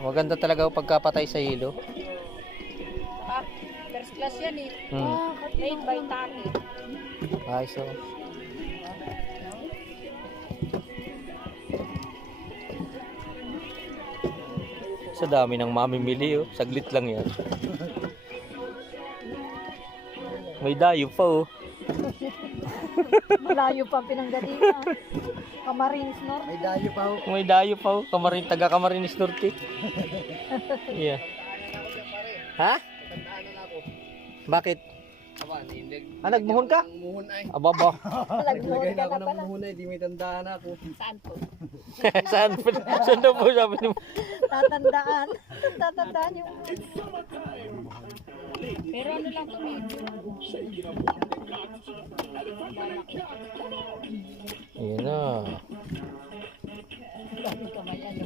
Maganda talaga pagkapatay sa hilo. First class yan eh. Hmm. Made by Tati. Ayos oh. Sa dami ng mamimili oh. Saglit lang yan. May dayo pa oh. Malayo pa ang pinanggalingan. Camarines North. May dayo pa ho. May dayo pa oh. Taga Camarines Norte. Yeah. Ha? Bakit? Nagmuhon ka? Muhon ay. Ababa. Naglagay na ako ng muhon ay. Di may tandaan ako. Saan po? Saan daw po sabi mo? Tatandaan. Tatandaan yung... Pero ano lang ito medyo. Ayan na. Daming kamay ano.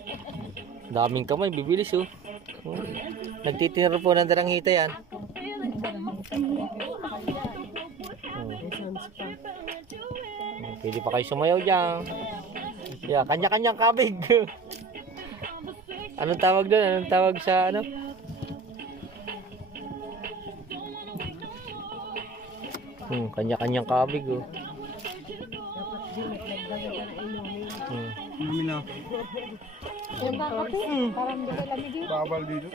Daming kamay, bibilis oh. Nagtitinero po ng daranghita yan. Pwede pa kayo sumayaw dyan. Yeah, kanya-kanyang kabig. Anong tawag doon? Anong tawag sa ano? Kanya-kanyang kabig oh. Kami na. Yan ba kape? Parang di ko lamig dito. Babal dito.